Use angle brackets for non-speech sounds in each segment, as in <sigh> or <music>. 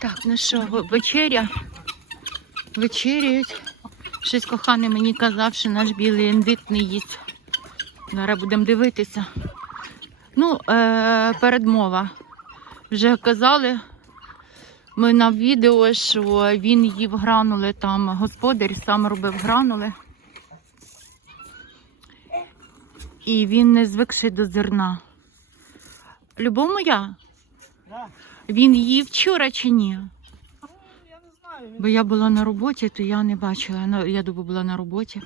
Так, ну що, вечеря. Вечеряють. Щось коханий мені казав, що наш білий індит не їсть. Зараз будемо дивитися. Ну, е- передмова. Вже казали ми на відео, що він їв гранули там, господар сам робив гранули. І він не звикший до зерна. Любов моя, Да. він їв вчора чи ні? Ну, я не знаю. Бо я була на роботі, то я не бачила. Ну, Я думаю, була на роботі.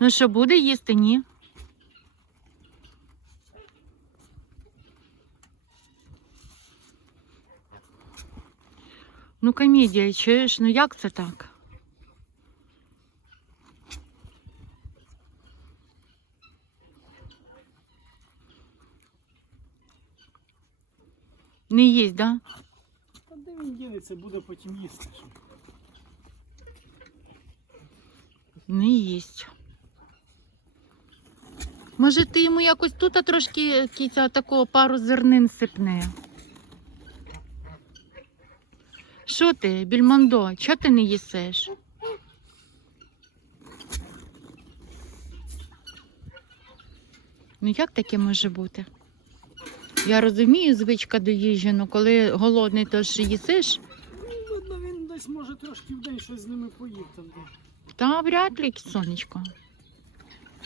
Ну що, буде їсти? Ні. Ну, комедія, чуєш? Ну як це так? Не їсть, да? Та де він дінеться, буде потім їсти. Не їсть. Може, ти йому якось тут трошки кіця такого пару зернин сипне. Що ти, більмондо, чого ти не їсиш? Ну як таке може бути? Я розумію, звичка до їжі, але коли голодний, то ж їсиш, Ну, видно, він десь може трошки в день щось з ними поїв там. та вряд ли, сонечко.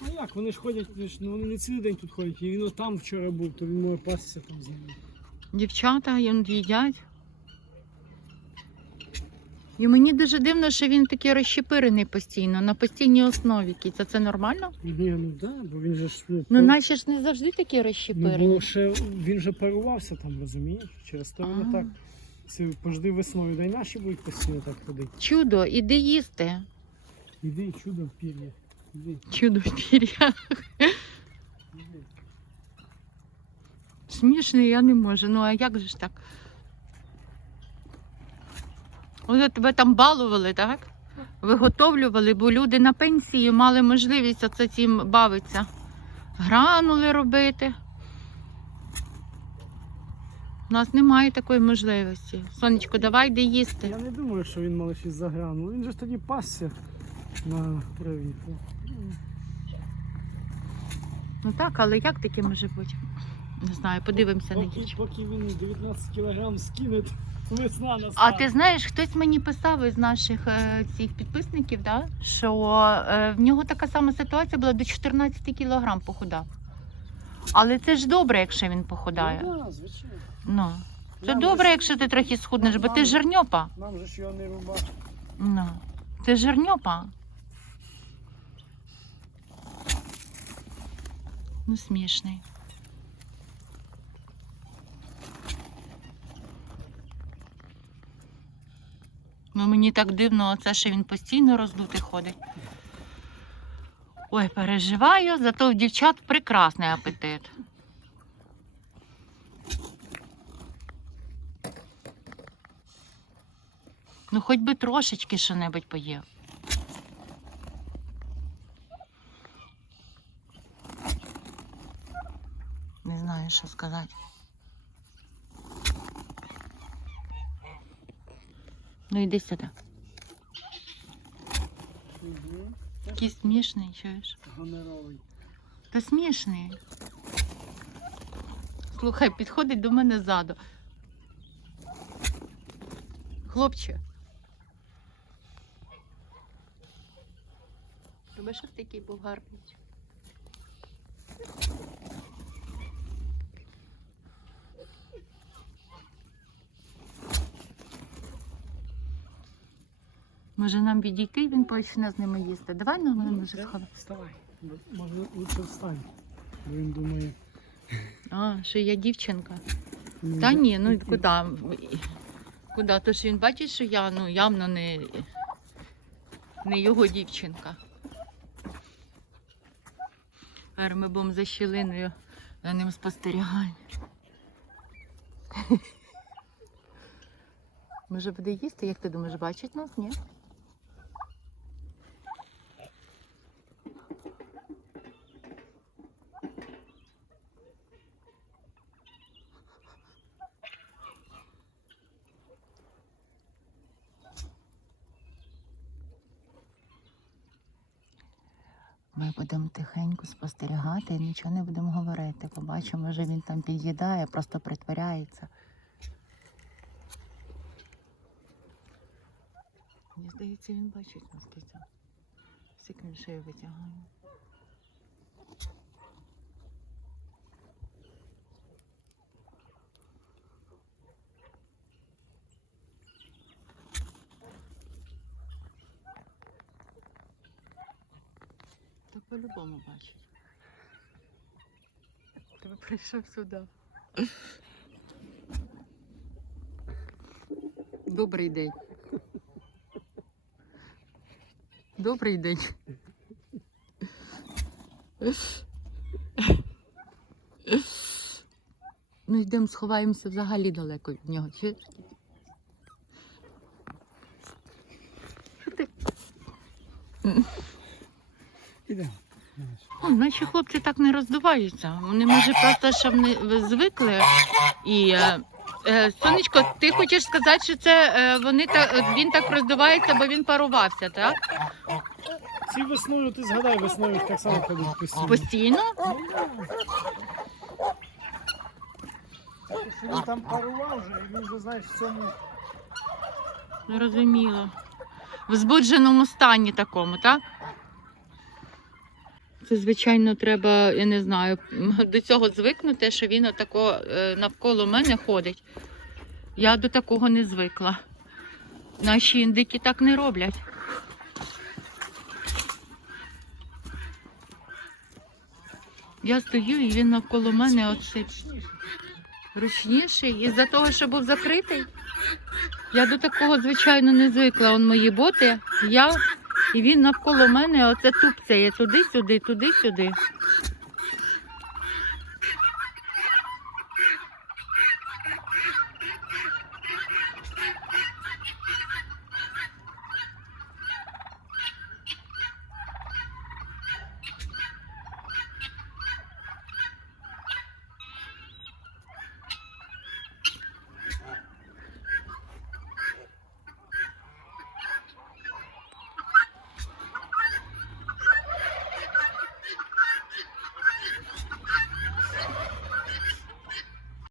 А як? Вони ж ходять, вони ж, ну, вони не цілий день тут ходять. І він там вчора був, то він може пастися там з ними. Дівчата їм їдять. І мені дуже дивно, що він такий розщепирений постійно, на постійній основі. Кіця, це нормально? Ні, ну так, да, бо він же ж ну, Ну, наші ж не завжди такі ну, розщепирені. бо ще він же парувався там, розумієш? Через то він А. так. Це пожди весною, дай наші будуть постійно так ходити. Чудо, іди їсти. Іди, чудо в пір'я. Іди, Чудо в пір'ях. іди. Смішний я не можу. Ну а як же ж так? От тебе там балували, так? Виготовлювали, бо люди на пенсії мали можливість оце цим бавитися. Гранули робити. У нас немає такої можливості. Сонечко, давай йди їсти. Я не думаю, що він мали щось загранув. Він же ж тоді пасся на траві. ну, так, але як таке може бути? Не знаю, подивимося на ніч. поки він 19 кілограм скине, весна. А ти знаєш, хтось мені писав із наших е, цих підписників, да, що е, в нього така сама ситуація була до 14 кілограм похудав. Але це ж добре, якщо він похудає. Ну, да, звичайно. Ну, це Нам добре, же ж- якщо ти трохи схуднеш, бо ти Нам- жирньопа. Нам же ж його не рубати. Ну, ти жирньопа. Ну, смішний. Ну, мені так дивно, оце, що він постійно роздутий ходить. Ой, переживаю, зато в дівчат прекрасний апетит. Ну, хоч би трошечки що-небудь поїв. Не знаю, що сказати. Ну йди сюди. Угу. Такий смішний, чуєш? Гоноровий. Та смішний. Слухай, підходить до мене ззаду. Хлопче. Тебе щоб такий був гарний. Може нам відійти, він почне з ними їсти. Давай ну, ми може сховати. Вставай. Можна лучше встань. Він думає. А, що я дівчинка. ну, Та ні, ну куди? Куди? Тож він бачить, що я ну, явно не, не його дівчинка. Тепер ми будемо за щілиною за ним спостерігати. Може буде їсти, як ти думаєш, бачить нас? Ні? Ми будемо тихенько спостерігати і нічого не будемо говорити. Побачимо, може він там під'їдає, просто притворяється. Мені здається, він бачить нас киця. Всі він шею витягає. По-любому бачить. Ти прийшов сюди. Добрий день. Добрий день. Ну йдемо, сховаємося взагалі далеко від нього. Чи? Що ти? Наші хлопці так не роздуваються. Вони може просто не звикли. І е, е, сонечко, ти хочеш сказати, що це е, вони та він так роздувається, бо він парувався, так? Ці весною, ти згадай, весною так само ходить постійно. Постійно? Так, Він там парував вже, і він вже, знаєш, в цьому Зрозуміло. В збудженому стані такому, так? Це, звичайно, треба, я не знаю, <laughs> до цього звикнути, що він отако е, навколо мене ходить. Я до такого не звикла. Наші індики так не роблять. Я стою і він навколо мене оце ручніший. Із-за того, що був закритий. Я до такого, звичайно, не звикла. Он мої боти, я і він навколо мене оце тупцяє туди-сюди, туди-сюди.